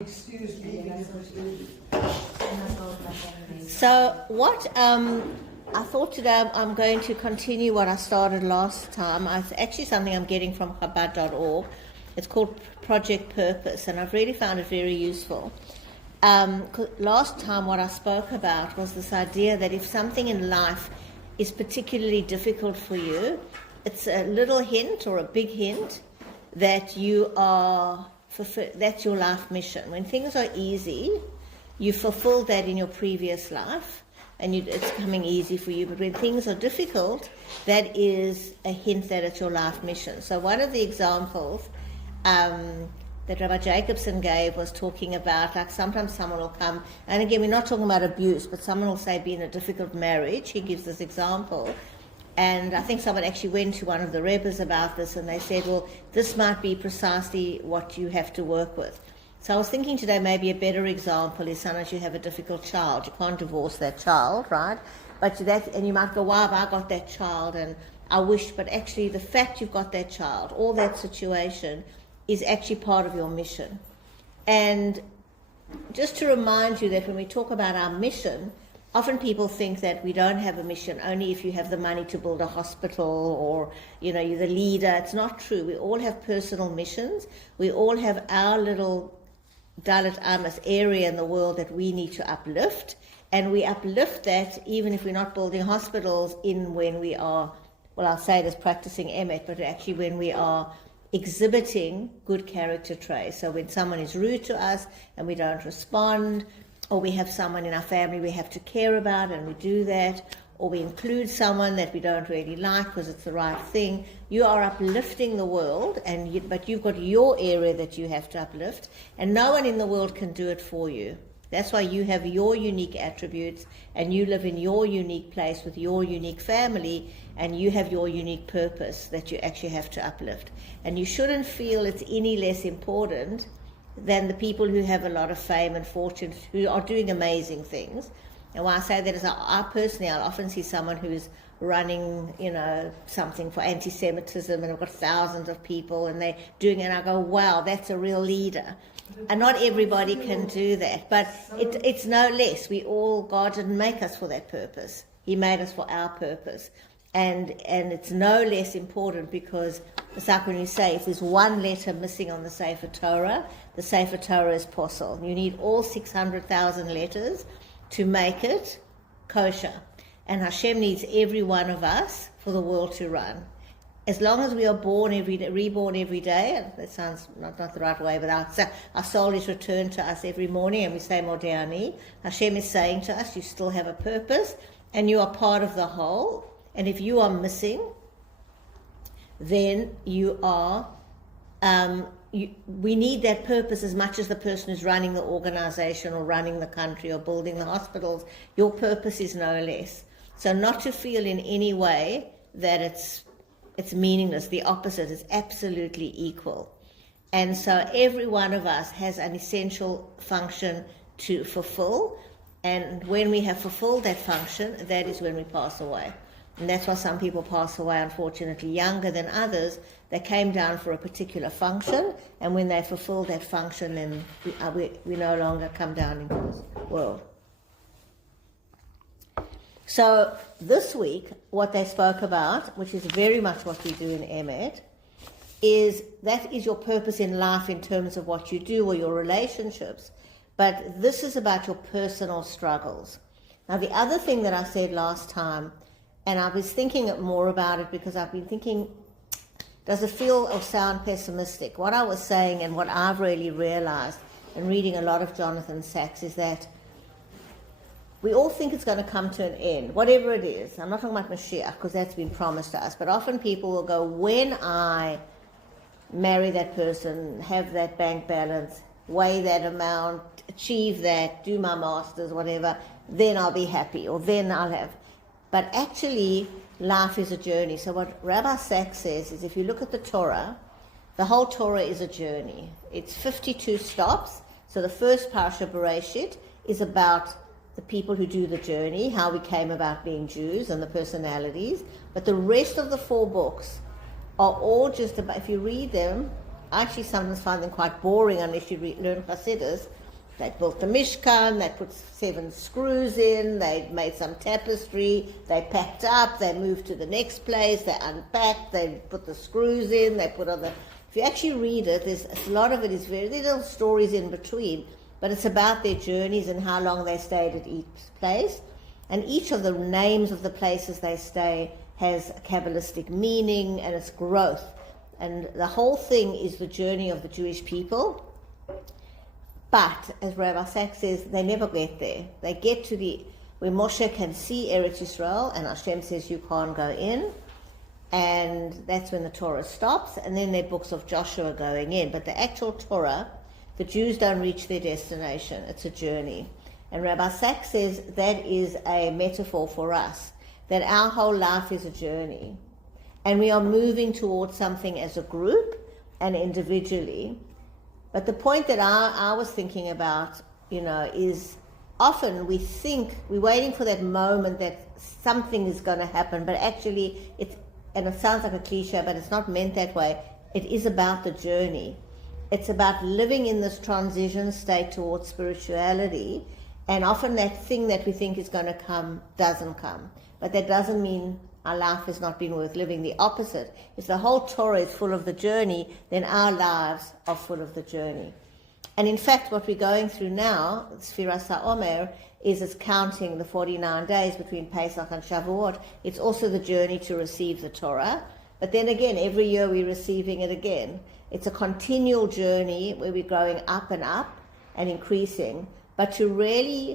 Excuse me. So what I thought today I'm going to continue what I started last time. It's actually something I'm getting from Chabad.org. It's called Project Purpose, and I've really found it very useful. Last time what I spoke about was this idea that if something in life is particularly difficult for you, it's a little hint or a big hint that you are that's your life mission. When things are easy, you fulfill that in your previous life and it's coming easy for you. But when things are difficult, that is a hint that it's your life mission. So one of the examples that Rabbi Jacobson gave was talking about, like, sometimes someone will come, and again, we're not talking about abuse, but someone will say be in a difficult marriage. He gives this example. And I think someone actually went to one of the rebbes about this, and they said, well, this might be precisely what you have to work with. So I was thinking today maybe a better example is sometimes you have a difficult child. You can't divorce that child, right? And you might go, wow, I got that child, and I wish, but actually the fact you've got that child, all that situation, is actually part of your mission. And just to remind you that when we talk about our mission, often people think that we don't have a mission only if you have the money to build a hospital or, you're the leader. It's not true. We all have personal missions. We all have our little Dalit Amos area in the world that we need to uplift. And we uplift that even if we're not building hospitals when we are, well, I'll say it as practicing emet, but actually when we are exhibiting good character traits. So when someone is rude to us and we don't respond, or we have someone in our family we have to care about and we do that, or we include someone that we don't really like because it's the right thing, you are uplifting the world, but you've got your area that you have to uplift, and no one in the world can do it for you. That's why you have your unique attributes, and you live in your unique place with your unique family, and you have your unique purpose that you actually have to uplift. And you shouldn't feel it's any less important than the people who have a lot of fame and fortune, who are doing amazing things. And why I say that is I personally, I'll often see someone who's running, something for anti-Semitism, and I've got thousands of people, and they're doing it, and I go, wow, that's a real leader. And not everybody can do that, but it's no less. God didn't make us for that purpose. He made us for our purpose. And it's no less important, because it's like when you say, if there's one letter missing on the Sefer Torah, the Sefer Torah is posel. You need all 600,000 letters to make it kosher. And Hashem needs every one of us for the world to run. As long as we are reborn every day, and that sounds not the right way, but our soul is returned to us every morning, and we say Modeh Ani, Hashem is saying to us, you still have a purpose, and you are part of the whole. And if you are missing, then you are, we need that purpose as much as the person who's running the organization or running the country or building the hospitals. Your purpose is no less. So not to feel in any way that it's meaningless. The opposite is absolutely equal. And so every one of us has an essential function to fulfill. And when we have fulfilled that function, that is when we pass away. And that's why some people pass away, unfortunately, younger than others. They came down for a particular function, and when they fulfill that function, then we no longer come down into this world. So this week, what they spoke about, which is very much what we do in Emet, is that is your purpose in life in terms of what you do or your relationships. But this is about your personal struggles. Now, the other thing that I said last time, and I was thinking more about it because I've been thinking, does it feel or sound pessimistic? What I was saying, and what I've really realized in reading a lot of Jonathan Sacks, is that we all think it's going to come to an end, whatever it is. I'm not talking about Mashiach, because that's been promised to us, but often people will go, when I marry that person, have that bank balance, weigh that amount, achieve that, do my masters, whatever, then I'll be happy, or then I'll have. But actually, life is a journey. So what Rabbi Sacks says is, if you look at the Torah, the whole Torah is a journey. It's 52 stops. So the first Parsha Bereshit is about the people who do the journey, how we came about being Jews and the personalities. But the rest of the 4 books are all just about, if you read them, I actually sometimes find them quite boring unless you learn Hasidus. They built the Mishkan, they put 7 screws in, they made some tapestry, they packed up, they moved to the next place, they unpacked, they put the screws in, they put other... If you actually read it, there's a lot of it is very little stories in between, but it's about their journeys and how long they stayed at each place. And each of the names of the places they stay has a Kabbalistic meaning and its growth. And the whole thing is the journey of the Jewish people. But, as Rabbi Sachs says, they never get there. They get to where Moshe can see Eretz Yisrael, and Hashem says you can't go in. And that's when the Torah stops, and then there are books of Joshua going in. But the actual Torah, the Jews don't reach their destination. It's a journey. And Rabbi Sachs says that is a metaphor for us, that our whole life is a journey. And we are moving towards something as a group and individually. But the point that I was thinking about, is often we think we're waiting for that moment that something is going to happen, but actually and it sounds like a cliche, but it's not meant that way. It is about the journey. It's about living in this transition state towards spirituality, and often that thing that we think is going to come doesn't come. But that doesn't mean our life has not been worth living. The opposite. If the whole Torah is full of the journey, then our lives are full of the journey. And in fact, what we're going through now, Sfiras HaOmer, is it's counting the 49 days between Pesach and Shavuot. It's also the journey to receive the Torah. But then again, every year we're receiving it again. It's a continual journey where we're growing up and increasing. But to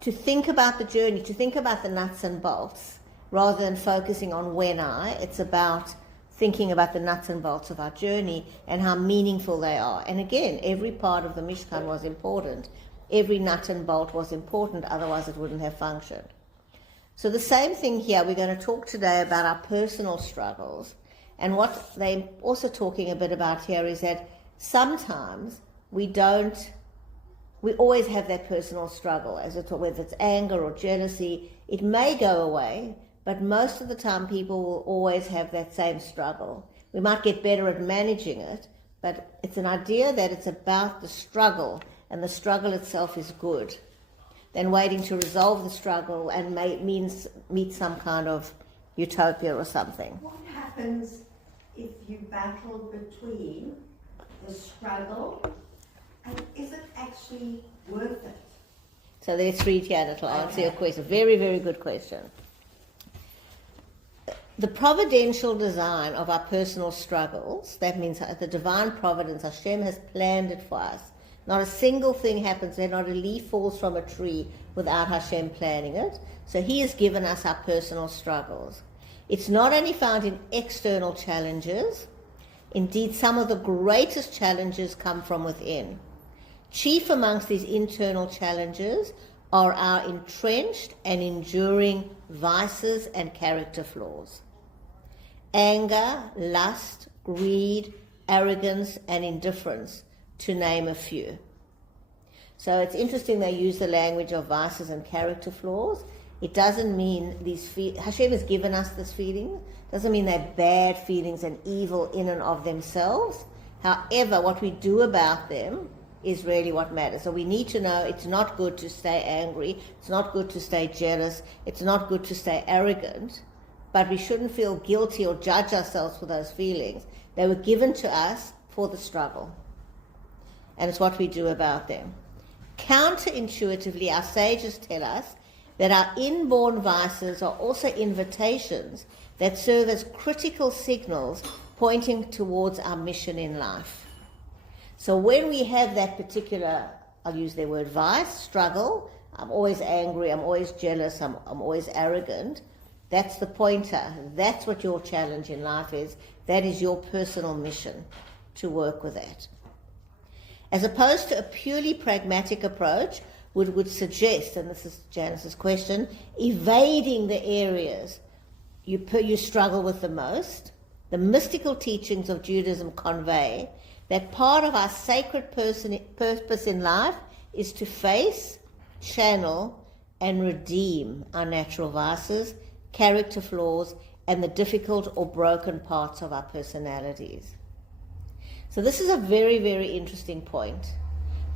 think about the journey, to think about the nuts and bolts, rather than focusing on it's about thinking about the nuts and bolts of our journey and how meaningful they are. And again, every part of the Mishkan was important. Every nut and bolt was important, otherwise it wouldn't have functioned. So the same thing here, we're going to talk today about our personal struggles. And what they're also talking a bit about here is that sometimes we always have that personal struggle, whether it's anger or jealousy. It may go away, but most of the time people will always have that same struggle. We might get better at managing it, but it's an idea that it's about the struggle, and the struggle itself is good, than waiting to resolve the struggle and meet some kind of utopia or something. What happens if you battle between the struggle and is it actually worth it? So let's read here and it'll answer your question. Very, very good question. The providential design of our personal struggles, that means the divine providence, Hashem has planned it for us. Not a single thing happens there, not a leaf falls from a tree without Hashem planning it. So He has given us our personal struggles. It's not only found in external challenges. Indeed, some of the greatest challenges come from within. Chief amongst these internal challenges are our entrenched and enduring vices and character flaws. Anger, lust, greed, arrogance, and indifference, to name a few. So it's interesting they use the language of vices and character flaws. It doesn't mean Hashem has given us this feeling. Doesn't mean they're bad feelings and evil in and of themselves. However, what we do about them is really what matters. So we need to know it's not good to stay angry. It's not good to stay jealous. It's not good to stay arrogant. But we shouldn't feel guilty or judge ourselves for those feelings. They were given to us for the struggle. And it's what we do about them. Counterintuitively, our sages tell us that our inborn vices are also invitations that serve as critical signals pointing towards our mission in life. So when we have that particular, I'll use their word, vice, struggle, I'm always angry, I'm always jealous, I'm always arrogant, that's the pointer. That's what your challenge in life is. That is your personal mission, to work with that. As opposed to a purely pragmatic approach, would suggest, and this is Janice's question, evading the areas you struggle with the most. The mystical teachings of Judaism convey that part of our sacred purpose in life is to face, channel, and redeem our natural vices, character flaws, and the difficult or broken parts of our personalities. So this is a very, very interesting point,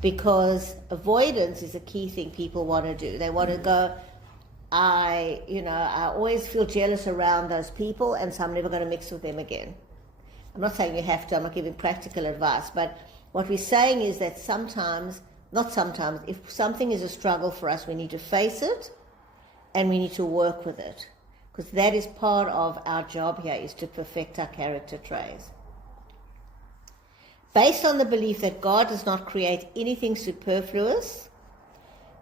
because avoidance is a key thing people want to do. They want to go, I always feel jealous around those people, and so I'm never going to mix with them again. I'm not saying you have to, I'm not giving practical advice, but what we're saying is that if something is a struggle for us, we need to face it and we need to work with it, because that is part of our job here, is to perfect our character traits. Based on the belief that God does not create anything superfluous,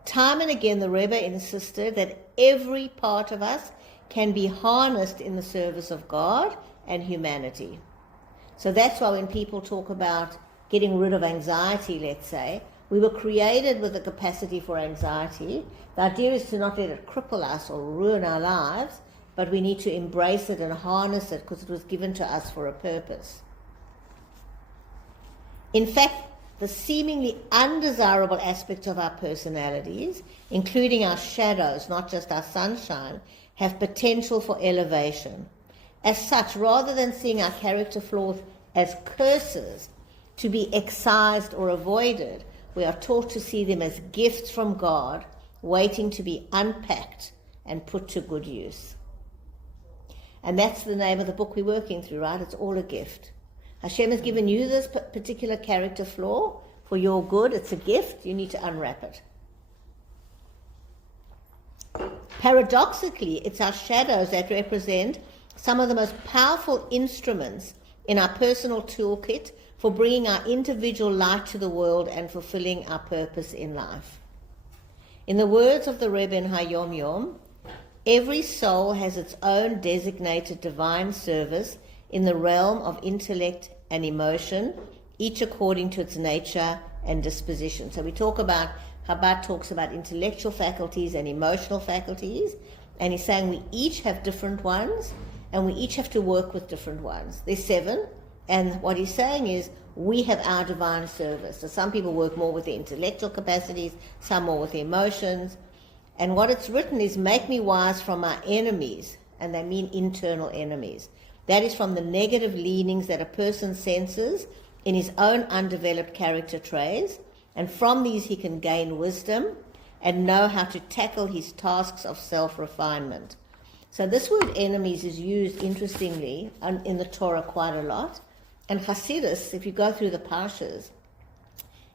time and again the Rebbe insisted that every part of us can be harnessed in the service of God and humanity. So that's why when people talk about getting rid of anxiety, let's say, we were created with a capacity for anxiety. The idea is to not let it cripple us or ruin our lives, but we need to embrace it and harness it because it was given to us for a purpose. In fact, the seemingly undesirable aspects of our personalities, including our shadows, not just our sunshine, have potential for elevation. As such, rather than seeing our character flaws as curses to be excised or avoided, we are taught to see them as gifts from God, waiting to be unpacked and put to good use. And that's the name of the book we're working through, right? It's all a gift. Hashem has given you this particular character flaw for your good. It's a gift. You need to unwrap it. Paradoxically, it's our shadows that represent some of the most powerful instruments in our personal toolkit for bringing our individual light to the world and fulfilling our purpose in life. In the words of the Rebbe in Hayom Yom, every soul has its own designated divine service in the realm of intellect and emotion, each according to its nature and disposition. So Chabad talks about intellectual faculties and emotional faculties, and he's saying we each have different ones, and we each have to work with different ones. There's 7, and what he's saying is we have our divine service. So some people work more with the intellectual capacities, some more with the emotions, and what it's written is, make me wise from my enemies, and they mean internal enemies. That is from the negative leanings that a person senses in his own undeveloped character traits, and from these he can gain wisdom and know how to tackle his tasks of self-refinement. So this word enemies is used, interestingly, in the Torah quite a lot. And Hasidus, if you go through the Parshas,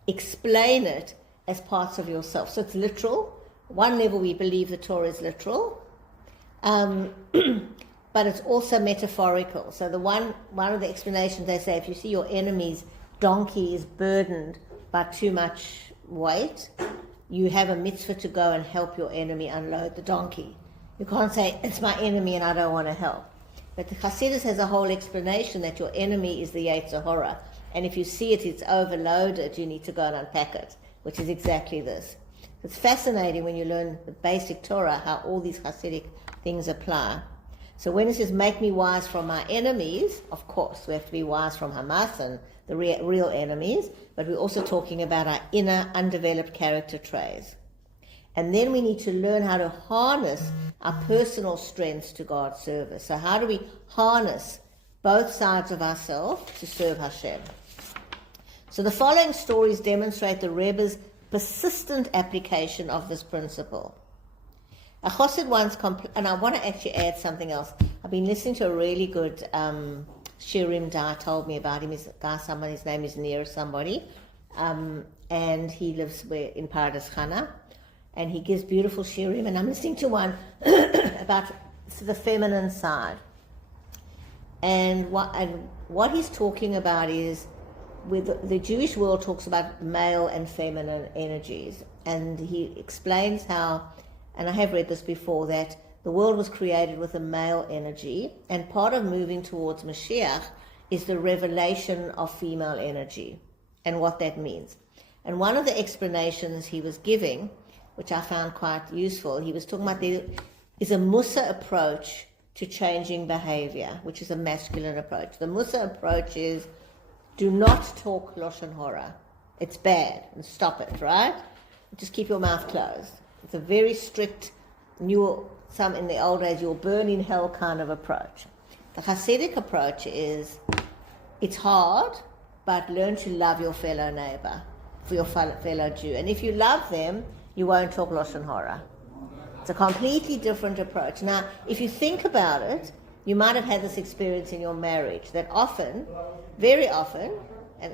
explain it as parts of yourself. So it's literal. One level we believe the Torah is literal, but it's also metaphorical. So one of the explanations they say, if you see your enemy's donkey is burdened by too much weight, you have a mitzvah to go and help your enemy unload the donkey. You can't say, it's my enemy and I don't want to help. But the Hasidus has a whole explanation that your enemy is the Yetzer Hara. And if you see it's overloaded, you need to go and unpack it, which is exactly this. It's fascinating when you learn the basic Torah, how all these Hasidic things apply. So when it says, make me wise from my enemies, of course, we have to be wise from Hamas and the real enemies, but we're also talking about our inner undeveloped character traits. And then we need to learn how to harness our personal strengths to God's service. So how do we harness both sides of ourselves to serve Hashem? So the following stories demonstrate the Rebbe's persistent application of this principle. A Chassid once, and I want to actually add something else. I've been listening to a really good Shirim Da told me about him. He's a guy, his name is Nir somebody, and he lives in Pardes Chana, and he gives beautiful Shirim, and I'm listening to one about the feminine side. And what he's talking about is, with the Jewish world talks about male and feminine energies, and he explains how, and I have read this before, that the world was created with a male energy, and part of moving towards Mashiach is the revelation of female energy and what that means. And one of the explanations he was giving, which I found quite useful, he was talking about there is a Musa approach to changing behavior, which is a masculine approach. The Musa approach is, do not talk Lashon Hara. It's bad, and stop it, right? Just keep your mouth closed. It's a very strict, in the old days, you'll burn in hell kind of approach. The Hasidic approach is, it's hard, but learn to love your fellow neighbor, for your fellow Jew. And if you love them, you won't talk Lashon Hara. It's a completely different approach. Now, if you think about it, you might have had this experience in your marriage, that often, very often, and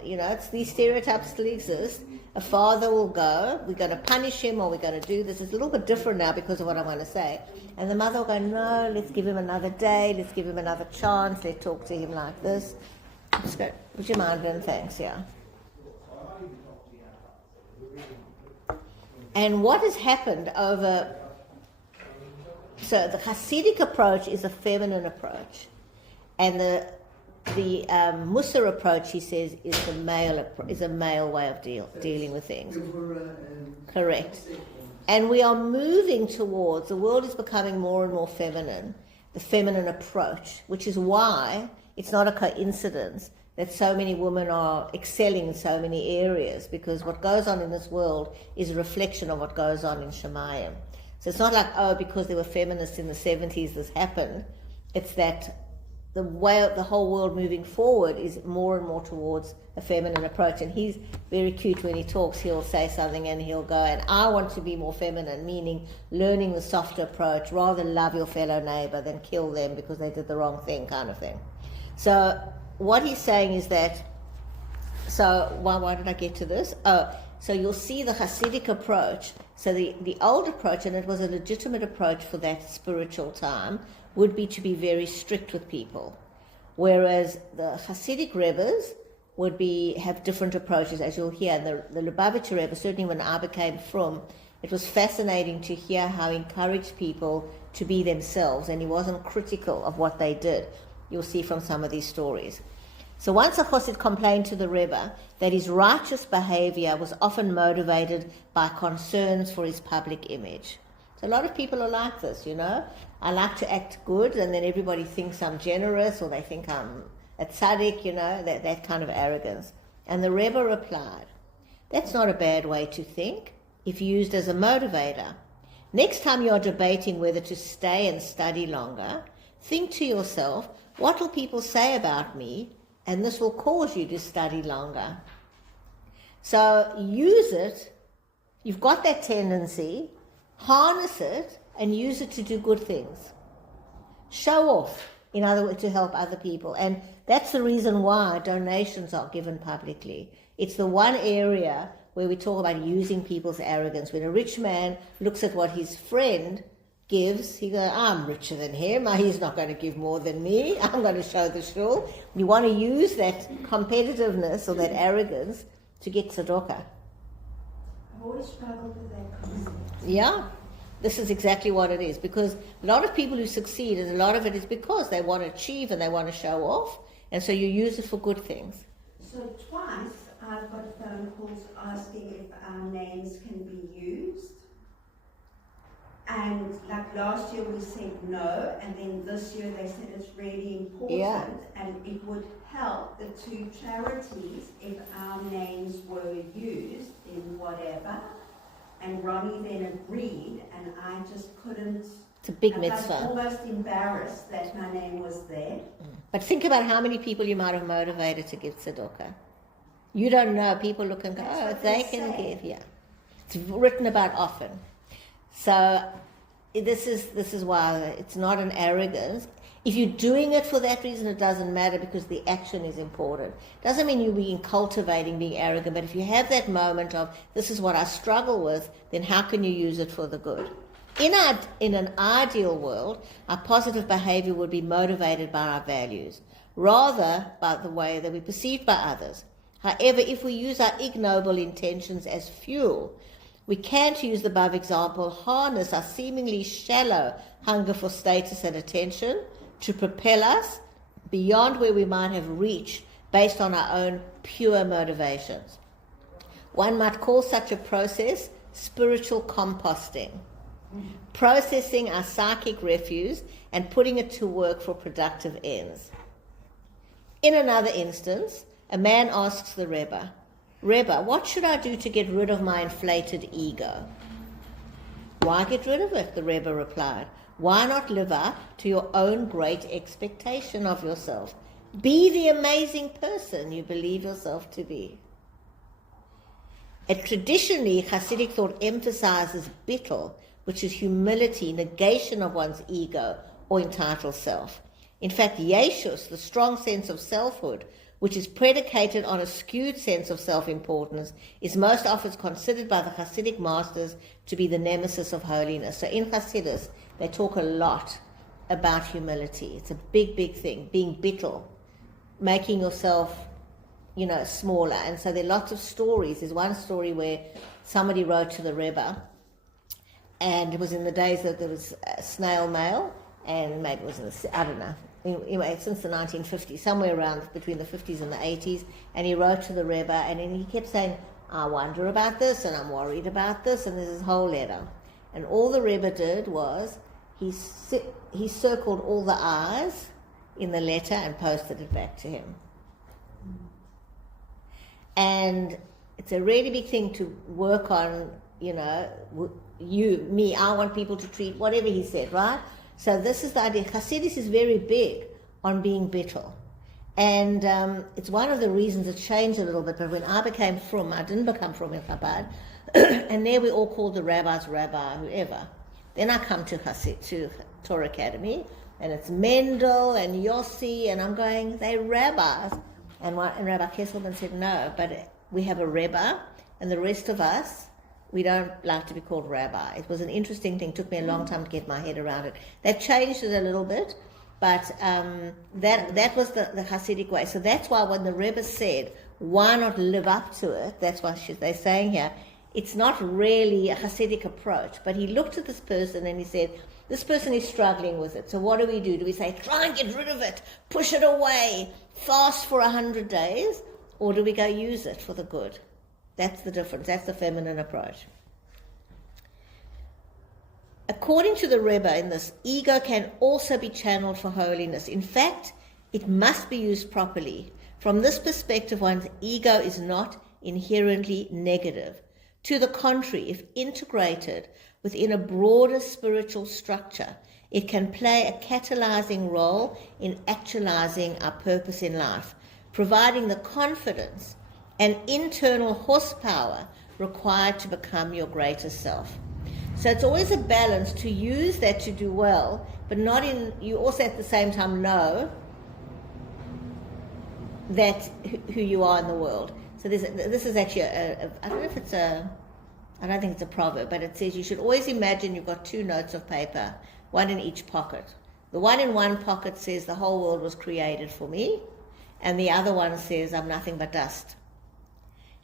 these stereotypes still exist, a father will go, we're going to punish him, or we're going to do this. It's a little bit different now because of what I'm going to say. And the mother will go, no, let's give him another day, let's give him another chance, let's talk to him like this. Just go, would you mind, and thanks, yeah. And what has happened over... So the Hasidic approach is a feminine approach. And the Musar approach, he says, is a male way of dealing with things. Correct. And we are moving towards, the world is becoming more and more feminine, the feminine approach, which is why it's not a coincidence that so many women are excelling in so many areas, because what goes on in this world is a reflection of what goes on in Shemayim. So it's not like, because there were feminists in the 70s this happened. It's that the way the whole world moving forward is more and more towards a feminine approach. And he's very cute when he talks. He'll say something and he'll go, and I want to be more feminine, meaning learning the softer approach, rather love your fellow neighbor than kill them because they did the wrong thing, kind of thing. So what he's saying is that, so why did I get to this? So you'll see the Hasidic approach. So the old approach, and it was a legitimate approach for that spiritual time, would be to be very strict with people. Whereas the Hasidic Rebbes would have different approaches, as you'll hear. The Lubavitcher Rebbe, certainly when I became from, it was fascinating to hear how he encouraged people to be themselves, and he wasn't critical of what they did. You'll see from some of these stories. So once a Chassid complained to the Rebbe that his righteous behavior was often motivated by concerns for his public image. So a lot of people are like this, I like to act good, and then everybody thinks I'm generous, or they think I'm a tzaddik, that kind of arrogance. And the Rebbe replied, that's not a bad way to think if used as a motivator. Next time you're debating whether to stay and study longer, think to yourself, what will people say about me? And this will cause you to study longer. So use it. You've got that tendency. Harness it and use it to do good things. Show off, in other words, to help other people. And that's the reason why donations are given publicly. It's the one area where we talk about using people's arrogance. When a rich man looks at what his friend gives, he goes, I'm richer than him, he's not going to give more than me, I'm going to show the shul. You want to use that competitiveness or that arrogance to get tzedakah. I've always struggled with that concept. Yeah, this is exactly what it is, because a lot of people who succeed, and a lot of it is because they want to achieve and they want to show off, and so you use it for good things. So twice I've got phone calls asking if our names can be used. And like last year we said no, and then this year they said it's really important, and it would help the two charities if our names were used in whatever. And Ronnie then agreed, and I just couldn't. It's a big I mitzvah. was almost embarrassed that my name was there. But think about how many people you might have motivated to give tzedakah. You don't know. People look and go, they can give. Yeah, it's written about often. So this is why it's not an arrogance. If you're doing it for that reason, it doesn't matter, because the action is important. Doesn't mean you're being cultivating being arrogant, but if you have that moment of, this is what I struggle with, then how can you use it for the good? In an ideal world, our positive behavior would be motivated by our values, rather by the way that we're perceived by others. However, if we use our ignoble intentions as fuel, we can, to use the above example, harness our seemingly shallow hunger for status and attention to propel us beyond where we might have reached based on our own pure motivations. One might call such a process spiritual composting, processing our psychic refuse and putting it to work for productive ends. In another instance, a man asks the Rebbe, Rebbe, what should I do to get rid of my inflated ego? Why get rid of it? The Rebbe replied. Why not live up to your own great expectation of yourself? Be the amazing person you believe yourself to be. Traditionally, Hasidic thought emphasizes bittul, which is humility, negation of one's ego or entitled self. In fact, yeshus, the strong sense of selfhood, which is predicated on a skewed sense of self-importance, is most often considered by the Hasidic masters to be the nemesis of holiness. So in Hasidus, they talk a lot about humility. It's a big, big thing, being bittul, making yourself, smaller. And so there are lots of stories. There's one story where somebody wrote to the Rebbe, and it was in the days that there was snail mail, and maybe it was in the, I don't know, anyway, since the 1950s, somewhere around between the 50s and the 80s, and he wrote to the Rebbe, and then he kept saying, I wonder about this, and I'm worried about this, and there's this whole letter. And all the Rebbe did was, he circled all the I's in the letter and posted it back to him. And it's a really big thing to work on, me, I want people to treat, whatever he said, right? So this is the idea. Hasidus is very big on being bittul. And it's one of the reasons it changed a little bit. But when I became frum, I didn't become frum in Chabad, and there we all called the rabbis rabbi, whoever. Then I come to Torah Academy, and it's Mendel and Yossi, and I'm going, they're rabbis. And Rabbi Kesselman said, no, but we have a rebbe, and the rest of us, we don't like to be called rabbi. It was an interesting thing. It took me a long time to get my head around it. They've changed it a little bit, but that was the Hasidic way. So that's why when the Rebbe said, why not live up to it, that's what they're saying here, it's not really a Hasidic approach. But he looked at this person and he said, this person is struggling with it. So what do? Do we say, try and get rid of it, push it away, fast for 100 days? Or do we go use it for the good? That's the difference. That's the feminine approach. According to the Rebbe in this, ego can also be channeled for holiness. In fact, it must be used properly. From this perspective, one's ego is not inherently negative. To the contrary, if integrated within a broader spiritual structure, it can play a catalyzing role in actualizing our purpose in life, providing the confidence and internal horsepower required to become your greatest self. So it's always a balance to use that to do well, but not in, you also at the same time know that who you are in the world. So this is actually I don't know if it's I don't think it's a proverb, but it says you should always imagine you've got two notes of paper, one in each pocket. The one in one pocket says the whole world was created for me, and the other one says I'm nothing but dust.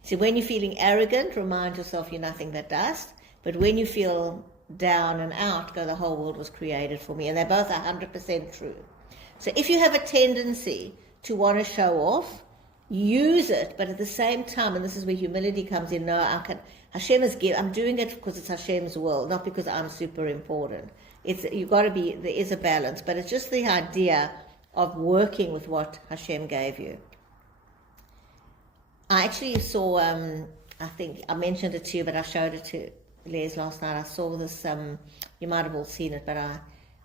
So when you're feeling arrogant, remind yourself you're nothing but dust. But when you feel down and out, go, the whole world was created for me. And they're both 100% true. So if you have a tendency to want to show off, use it, but at the same time, and this is where humility comes in, no, Hashem is given, I'm doing it because it's Hashem's world, not because I'm super important. You've got to be, there is a balance, but it's just the idea of working with what Hashem gave you. I actually saw, I think I mentioned it to you, but I showed it to Les last night. I saw this, you might have all seen it, but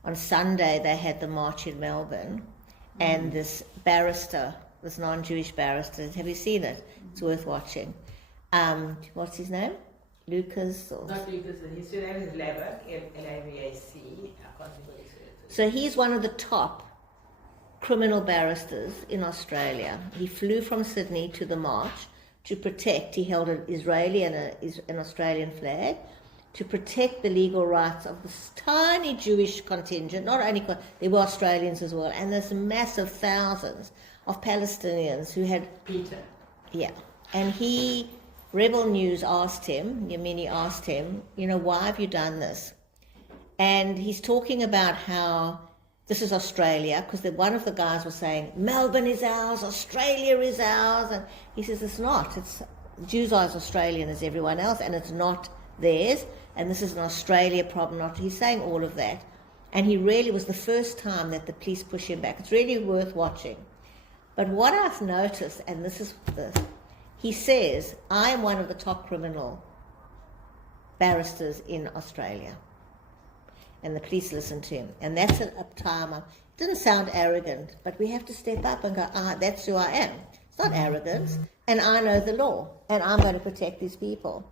on Sunday they had the march in Melbourne, and this barrister, this non-Jewish barrister, have you seen it? It's worth watching. What's his name? Lucas? Or... Not Lucas, his name is Lavac, L-A-V-A-C. I can't think what he said. So he's one of the top criminal barristers in Australia. He flew from Sydney to the march to protect, he held an Israeli and an Australian flag, to protect the legal rights of this tiny Jewish contingent. Not only, there were Australians as well, and there's massive thousands of Palestinians who had... Peter. Yeah. And Rebel News asked him, Yemeni asked him, why have you done this? And he's talking about how this is Australia, because one of the guys was saying, Melbourne is ours, Australia is ours. And he says, it's not. Jews are as Australian as everyone else, and it's not theirs. And this is an Australia problem. He's saying all of that. And he really was the first time that the police push him back. It's really worth watching. But what I've noticed, and this is this, he says, I am one of the top criminal barristers in Australia. And the police listen to him. And that's a time Didn't sound arrogant, but we have to step up and go, that's who I am. It's not arrogance, and I know the law, and I'm going to protect these people.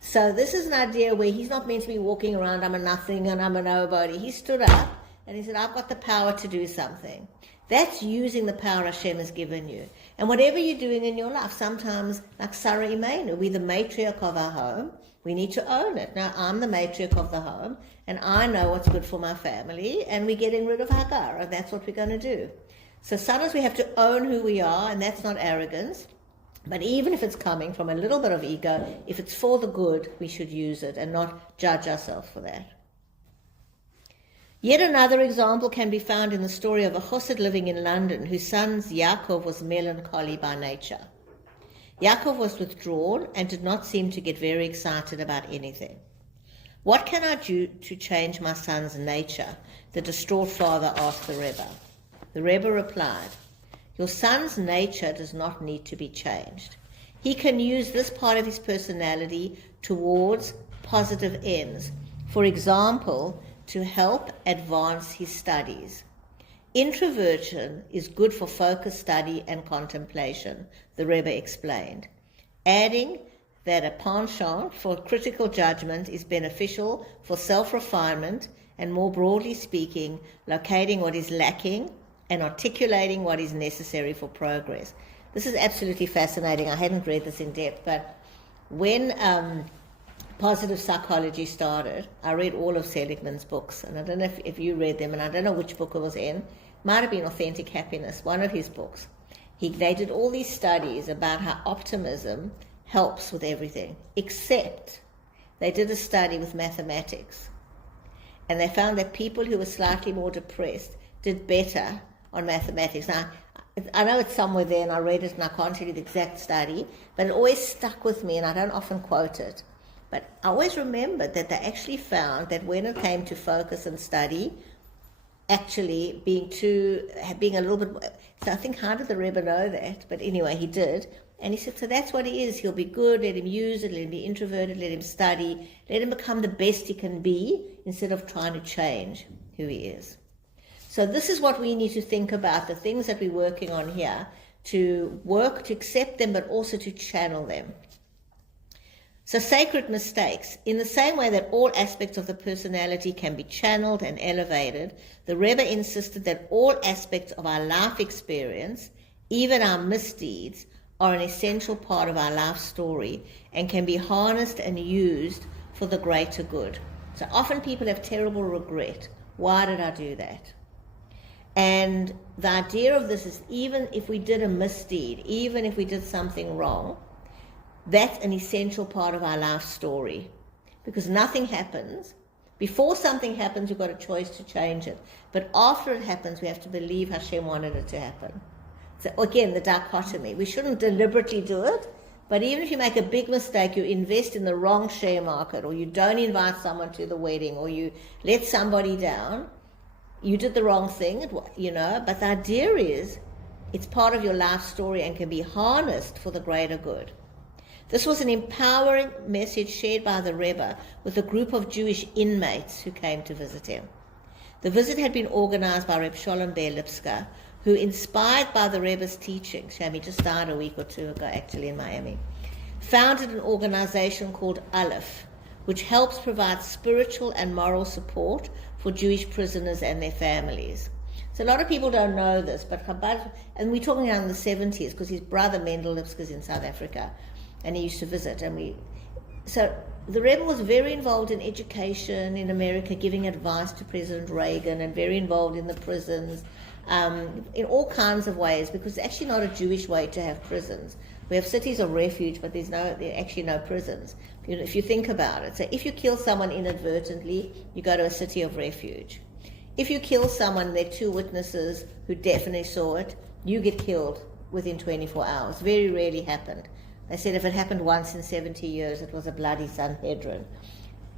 So this is an idea where he's not meant to be walking around, I'm a nothing and I'm a nobody. He stood up and he said, I've got the power to do something. That's using the power Hashem has given you. And whatever you're doing in your life, sometimes, like Sarah Imenu, we're the matriarch of our home. We need to own it. Now, I'm the matriarch of the home, and I know what's good for my family, and we're getting rid of Hagar, and that's what we're going to do. So sometimes we have to own who we are, and that's not arrogance. But even if it's coming from a little bit of ego, if it's for the good, we should use it and not judge ourselves for that. Yet another example can be found in the story of a chassid living in London whose son Yaakov was melancholy by nature. Yaakov was withdrawn and did not seem to get very excited about anything. What can I do to change my son's nature? The distraught father asked the Rebbe. The Rebbe replied, your son's nature does not need to be changed. He can use this part of his personality towards positive ends. For example, to help advance his studies. Introversion is good for focused study and contemplation, the Rebbe explained, adding that a penchant for critical judgment is beneficial for self-refinement and, more broadly speaking, locating what is lacking and articulating what is necessary for progress. This is absolutely fascinating. I hadn't read this in depth, but when positive psychology started, I read all of Seligman's books, and I don't know if you read them, and I don't know which book it was in. Might have been Authentic Happiness, one of his books. They did all these studies about how optimism helps with everything, except they did a study with mathematics, and they found that people who were slightly more depressed did better on mathematics. Now, I know it's somewhere there, and I read it, and I can't tell you the exact study, but it always stuck with me, and I don't often quote it. But I always remembered that they actually found that when it came to focus and study, actually being a little bit, so I think, how did the Rebbe know that? But anyway, he did. And he said, so that's what he is. He'll be good, let him use it, let him be introverted, let him study, let him become the best he can be instead of trying to change who he is. So this is what we need to think about, the things that we're working on here, to work, to accept them, but also to channel them. So sacred mistakes. In the same way that all aspects of the personality can be channeled and elevated, the Rebbe insisted that all aspects of our life experience, even our misdeeds, are an essential part of our life story and can be harnessed and used for the greater good. So often people have terrible regret. Why did I do that? And the idea of this is, even if we did a misdeed, even if we did something wrong, that's an essential part of our life story, because nothing happens. Before something happens, we've got a choice to change it. But after it happens, we have to believe Hashem wanted it to happen. So again, the dichotomy. We shouldn't deliberately do it, but even if you make a big mistake, you invest in the wrong share market, or you don't invite someone to the wedding, or you let somebody down, you did the wrong thing, but the idea is it's part of your life story and can be harnessed for the greater good. This was an empowering message shared by the Rebbe with a group of Jewish inmates who came to visit him. The visit had been organized by Reb Sholem Ber Lipska, who, inspired by the Rebbe's teachings, Shami just died a week or two ago actually in Miami, founded an organization called Aleph, which helps provide spiritual and moral support for Jewish prisoners and their families. So a lot of people don't know this, but Chabad, and we're talking around the 70s, because his brother Mendel Lipska is in South Africa, and he used to visit, so the Rebbe was very involved in education in America, giving advice to President Reagan, and very involved in the prisons, in all kinds of ways, because it's actually not a Jewish way to have prisons. We have cities of refuge, but there are actually no prisons, if you think about it. So if you kill someone inadvertently, you go to a city of refuge. If you kill someone, there are two witnesses who definitely saw it, you get killed within 24 hours. Very rarely happened. They said if it happened once in 70 years, it was a bloody Sanhedrin.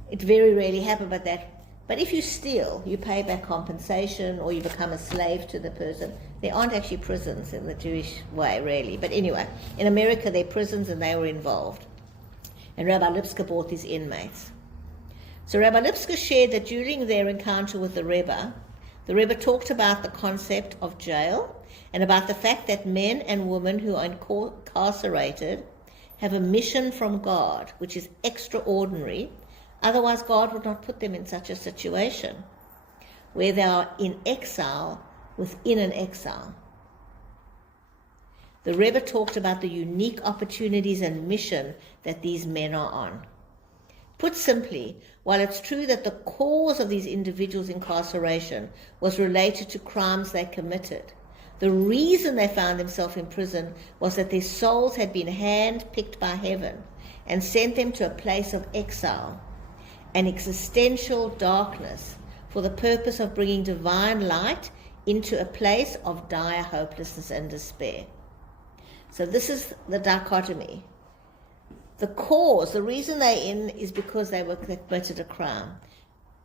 It very rarely happened, but if you steal, you pay back compensation, or you become a slave to the person. There aren't actually prisons in the Jewish way, really. But anyway, in America, there are prisons, and they were involved. And Rabbi Lipska brought these inmates. So Rabbi Lipska shared that during their encounter with the Rebbe, The Rebbe talked about the concept of jail and about the fact that men and women who are incarcerated have a mission from God, which is extraordinary. Otherwise, God would not put them in such a situation where they are in exile within an exile. The Rebbe talked about the unique opportunities and mission that these men are on. Put simply, while it's true that the cause of these individuals' incarceration was related to crimes they committed, the reason they found themselves in prison was that their souls had been hand-picked by heaven and sent them to a place of exile, an existential darkness, for the purpose of bringing divine light into a place of dire hopelessness and despair. So this is the dichotomy. The cause, the reason they're in is because they committed a crime.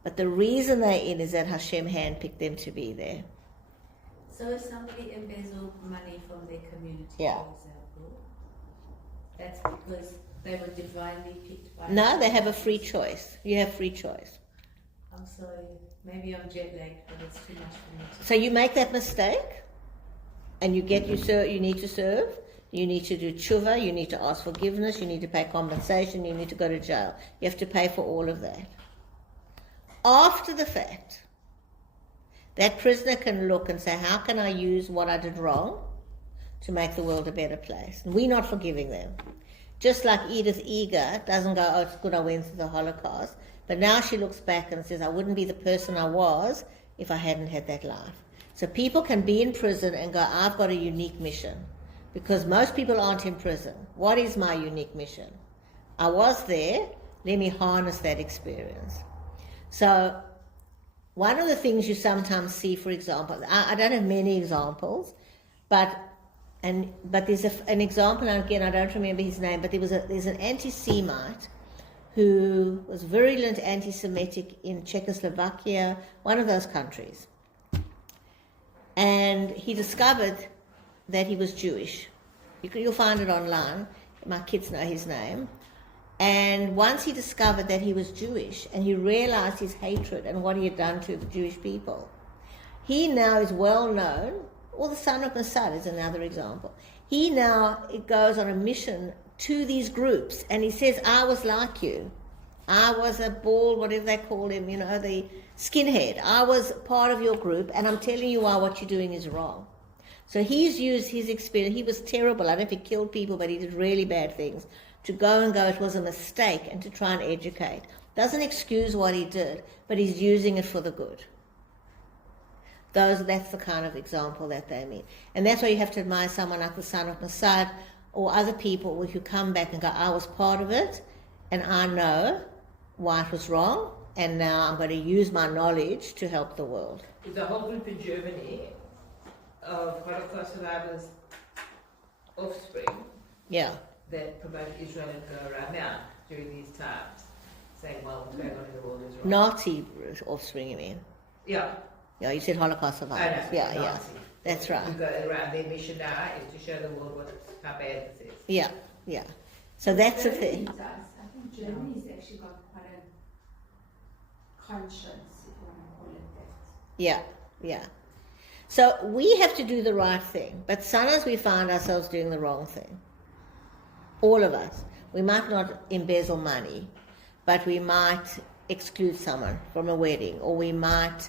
But the reason they're in is that Hashem handpicked them to be there. So if somebody embezzled money from their community, Yeah. for example, that's because they were divinely picked by... No, they have a free choice. You have free choice. I'm sorry, maybe I'm jet lagged, but it's too much for me to... So you make that mistake, and you need to serve, you need to do tshuva, you need to ask forgiveness, you need to pay compensation, you need to go to jail. You have to pay for all of that. After the fact, that prisoner can look and say, how can I use what I did wrong to make the world a better place? And we're not forgiving them. Just like Edith Eger doesn't go, oh, it's good I went through the Holocaust, but now she looks back and says, I wouldn't be the person I was if I hadn't had that life. So people can be in prison and go, I've got a unique mission. Because most people aren't in prison. What is my unique mission? I was there, let me harness that experience. So one of the things you sometimes see, for example, I don't have many examples, but there's an example, and again, I don't remember his name, but there's an anti-Semite who was virulent anti-Semitic in Czechoslovakia, one of those countries. And he discovered that he was Jewish. You'll find it online. My kids know his name. And once he discovered that he was Jewish and he realized his hatred and what he had done to the Jewish people, he now is well known, or the son of Mossad is another example. He now goes on a mission to these groups and he says, I was like you. I was a bald, whatever they call him, the skinhead. I was part of your group and I'm telling you why what you're doing is wrong. So he's used his experience. He was terrible. I don't know if he killed people, but he did really bad things. To go, it was a mistake, and to try and educate. Doesn't excuse what he did, but he's using it for the good. That's the kind of example that they mean. And that's why you have to admire someone like the son of Mossad or other people who come back and go, I was part of it, and I know why it was wrong, and now I'm going to use my knowledge to help the world. There's a whole group in Germany of Holocaust survivors' offspring Yeah. that promote Israel and go around now during these times, saying, well, what's going on in the world is wrong. Nazi offspring, you mean? Yeah. Yeah, you said Holocaust survivors. I know, Yeah. Nazi. That's right. Who go around. Their mission now is to show the world how bad this is. Yeah. So that's the Germany thing. does. I think Germany's actually got quite a conscience, if you want to call it that. Yeah. So we have to do the right thing, but sometimes we find ourselves doing the wrong thing. All of us. We might not embezzle money, but we might exclude someone from a wedding, or we might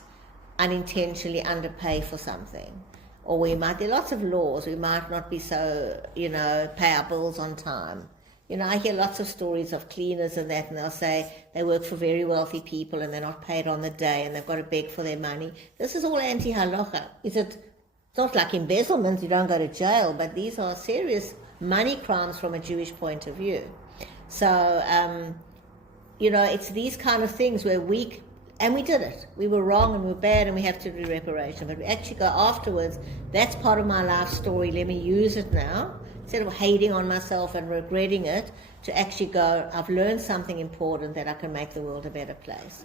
unintentionally underpay for something, or there are lots of laws. We might not be so, pay our bills on time. I hear lots of stories of cleaners and that, and they'll say they work for very wealthy people and they're not paid on the day and they've got to beg for their money. This is all anti-halacha. It's not like embezzlement, you don't go to jail, but these are serious money crimes from a Jewish point of view. So, it's these kind of things where we did it. We were wrong and we were bad and we have to do reparation. But we actually go afterwards, that's part of my life story, let me use it now. Instead of hating on myself and regretting it, to actually go, I've learned something important that I can make the world a better place.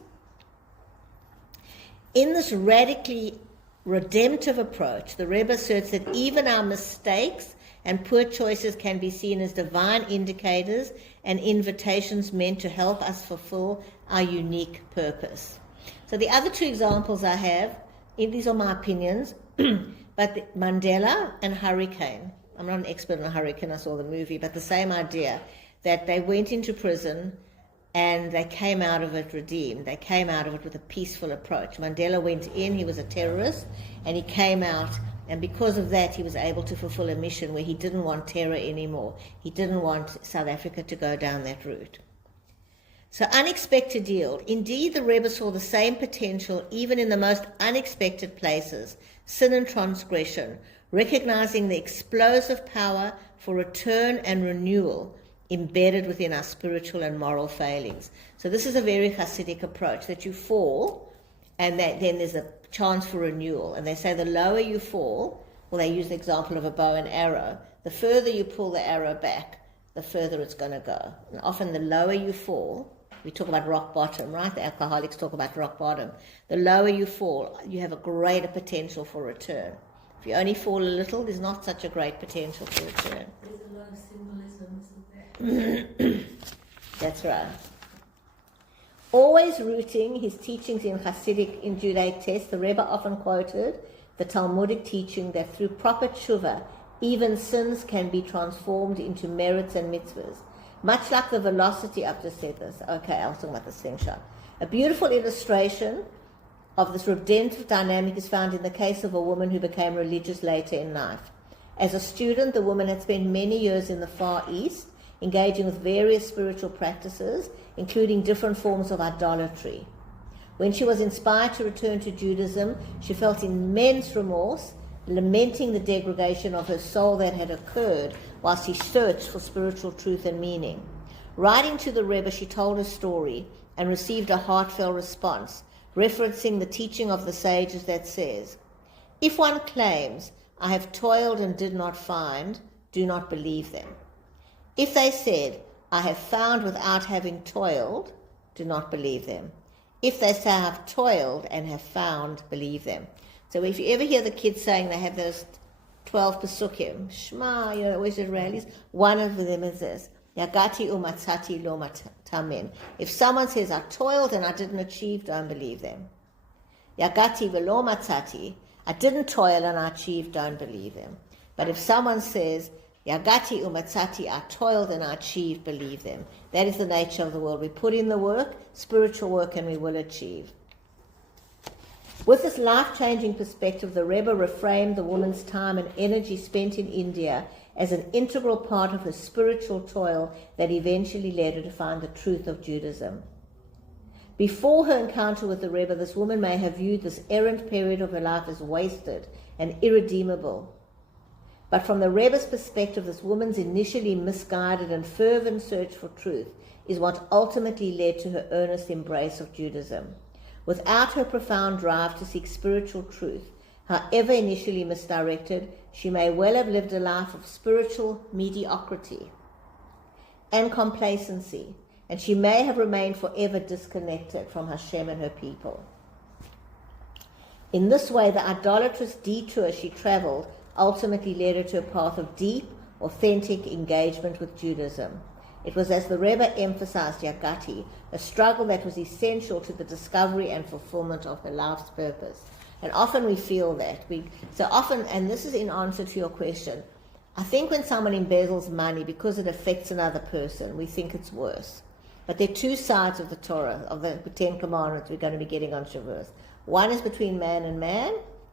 In this radically redemptive approach, the Rebbe asserts that even our mistakes and poor choices can be seen as divine indicators and invitations meant to help us fulfill our unique purpose. So the other two examples I have, these are my opinions, but Mandela and hurricane, I'm not an expert on a hurricane, I saw the movie, but the same idea, that they went into prison and they came out of it redeemed. They came out of it with a peaceful approach. Mandela went in, he was a terrorist, and he came out, and because of that he was able to fulfill a mission where he didn't want terror anymore. He didn't want South Africa to go down that route. So unexpected yield. Indeed, the Rebbe saw the same potential even in the most unexpected places, sin and transgression, recognizing the explosive power for return and renewal embedded within our spiritual and moral failings. So this is a very Hasidic approach, that you fall and then there's a chance for renewal. And they say the lower you fall, well, they use the example of a bow and arrow, the further you pull the arrow back, the further it's going to go. And often the lower you fall, we talk about rock bottom, right? The alcoholics talk about rock bottom. The lower you fall, you have a greater potential for return. If you only fall a little, there's not such a great potential for return. There's a lot of symbolism, isn't there? That's right. Always rooting his teachings in Hasidic, in Judaic texts, the Rebbe often quoted the Talmudic teaching that through proper tshuva, even sins can be transformed into merits and mitzvahs. Much like the velocity, I've just said this. Okay, I was talking about the slingshot. A beautiful illustration of this redemptive dynamic is found in the case of a woman who became religious later in life. As a student, the woman had spent many years in the Far East, engaging with various spiritual practices, including different forms of idolatry. When she was inspired to return to Judaism, she felt immense remorse, lamenting the degradation of her soul that had occurred while she searched for spiritual truth and meaning. Writing to the Rebbe, she told her story and received a heartfelt response, referencing the teaching of the sages that says, "If one claims, 'I have toiled and did not find,' do not believe them. If they said, 'I have found without having toiled,' do not believe them. If they say, 'I have toiled and have found,' believe them." So if you ever hear the kids saying they have those 12 Pesukim, Shema, you know, always at rallies, one of them is this, Yagati umatzati lo tamen. If someone says, "I toiled and I didn't achieve," don't believe them. Yagati velo matzati, I didn't toil and I achieved, don't believe them. But if someone says, Yagati umatzati, I toiled and I achieved, believe them. That is the nature of the world. We put in the work, spiritual work, and we will achieve. With this life-changing perspective, the Rebbe reframed the woman's time and energy spent in India as an integral part of her spiritual toil that eventually led her to find the truth of Judaism. Before her encounter with the Rebbe, this woman may have viewed this errant period of her life as wasted and irredeemable. But from the Rebbe's perspective, this woman's initially misguided and fervent search for truth is what ultimately led to her earnest embrace of Judaism. Without her profound drive to seek spiritual truth, however initially misdirected, she may well have lived a life of spiritual mediocrity and complacency, and she may have remained forever disconnected from Hashem and her people. In this way, the idolatrous detour she traveled ultimately led her to a path of deep, authentic engagement with Judaism. It was, as the Rebbe emphasized, Yagati, a struggle that was essential to the discovery and fulfillment of her life's purpose. And often we feel that. So often, and this is in answer to your question, I think when someone embezzles money because it affects another person, we think it's worse. But there are two sides of the Torah, of the Ten Commandments we're going to be getting on Shavuos. One is between man,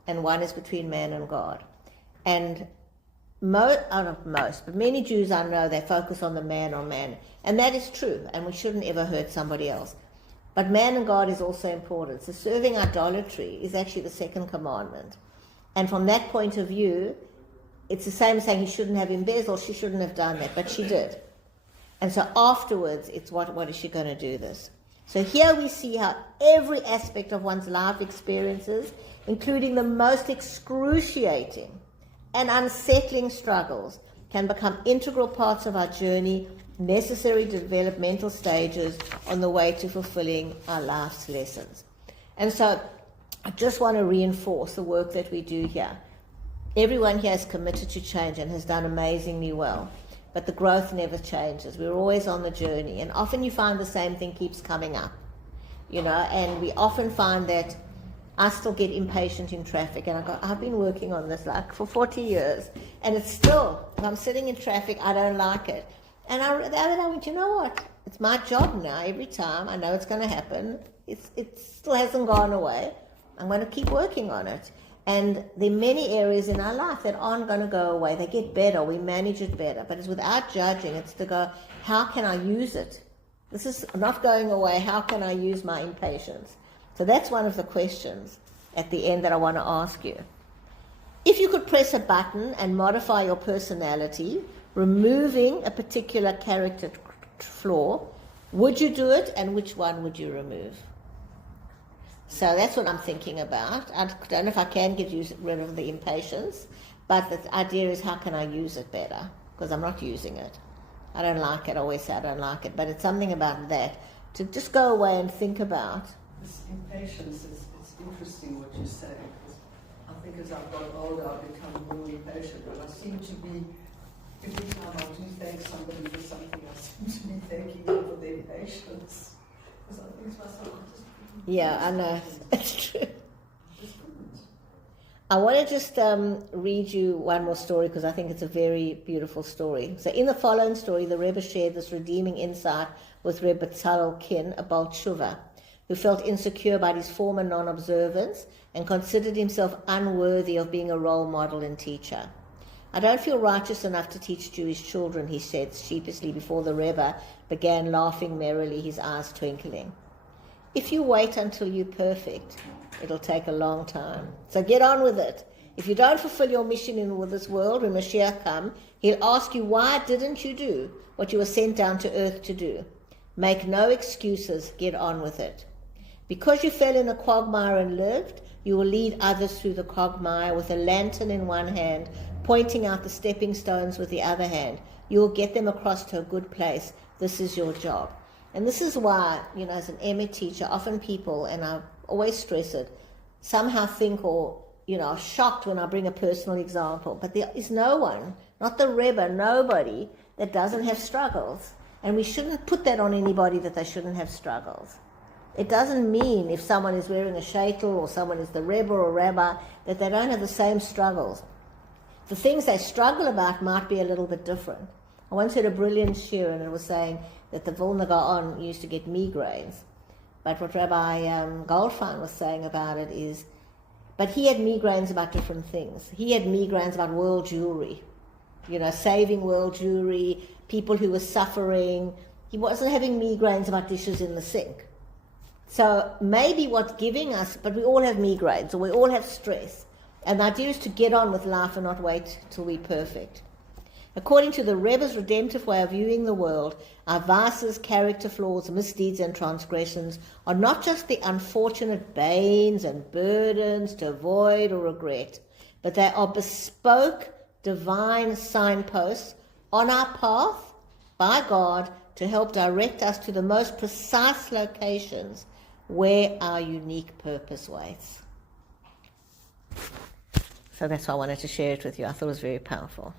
and one is between man and God. And not most, but many Jews I know, they focus on the man on man. And that is true, and we shouldn't ever hurt somebody else. But man and God is also important. So serving idolatry is actually the second commandment. And from that point of view, it's the same as saying he shouldn't have embezzled, she shouldn't have done that, but she did. And so afterwards, it's what is she going to do this? So here we see how every aspect of one's life experiences, including the most excruciating and unsettling struggles, can become integral parts of our journey, necessary developmental stages on the way to fulfilling our life's lessons. And so I just want to reinforce the work that we do here. Everyone here is committed to change and has done amazingly well, but the growth never changes. We're always on the journey, and often you find the same thing keeps coming up, and we often find that I still get impatient in traffic, and I've been working on this like for 40 years, and it's still, if I'm sitting in traffic, I don't like it. And the other day I went, you know what? It's my job now. Every time I know it's going to happen, it still hasn't gone away. I'm going to keep working on it. And there are many areas in our life that aren't going to go away. They get better. We manage it better. But it's without judging. It's to go, how can I use it? This is not going away. How can I use my impatience? So that's one of the questions at the end that I want to ask you. If you could press a button and modify your personality, removing a particular character flaw, would you do it, and which one would you remove? So that's what I'm thinking about. I don't know if I can get rid of the impatience, but the idea is how can I use it better? Because I'm not using it. I don't like it. I always say I don't like it, but it's something about that to just go away and think about. This impatience, it's interesting what you say, because I think as I've got older, I've become more impatient, and I seem to be, every time I do thank somebody for something, I seem to be thanking them for their patience. Because I think to myself, Yeah, I know. It's true. just couldn't. I want to just read you one more story because I think it's a very beautiful story. So in the following story, the Rebbe shared this redeeming insight with Rebbe Tzalel Kin, a Baal Tshuva, who felt insecure about his former non-observance and considered himself unworthy of being a role model and teacher. I don't feel righteous enough to teach Jewish children, he said sheepishly before the Rebbe began laughing merrily, his eyes twinkling. If you wait until you're perfect, it'll take a long time. So get on with it. If you don't fulfill your mission in this world, when Mashiach comes, he'll ask you, why didn't you do what you were sent down to earth to do? Make no excuses, get on with it. Because you fell in a quagmire and lived, you will lead others through the quagmire with a lantern in one hand, pointing out the stepping stones with the other hand. You will get them across to a good place. This is your job. And this is why, as an MA teacher, often people, and I always stress it, somehow think or, are shocked when I bring a personal example. But there is no one, not the Rebbe, nobody, that doesn't have struggles. And we shouldn't put that on anybody that they shouldn't have struggles. It doesn't mean if someone is wearing a shaitel or someone is the Rebbe or Rabbi that they don't have the same struggles. The things they struggle about might be a little bit different. I once heard a brilliant shir, and it was saying that the Vilna Gaon used to get migraines. But what Rabbi Goldfein was saying about it is, but he had migraines about different things. He had migraines about world Jewry, saving world Jewry, people who were suffering. He wasn't having migraines about dishes in the sink. So maybe what's giving us, but we all have migraines, or we all have stress. And the idea is to get on with life and not wait till we're perfect. According to the Rebbe's redemptive way of viewing the world, our vices, character flaws, misdeeds and transgressions are not just the unfortunate banes and burdens to avoid or regret, but they are bespoke divine signposts on our path by God to help direct us to the most precise locations where our unique purpose waits. So that's why I wanted to share it with you. I thought it was very powerful.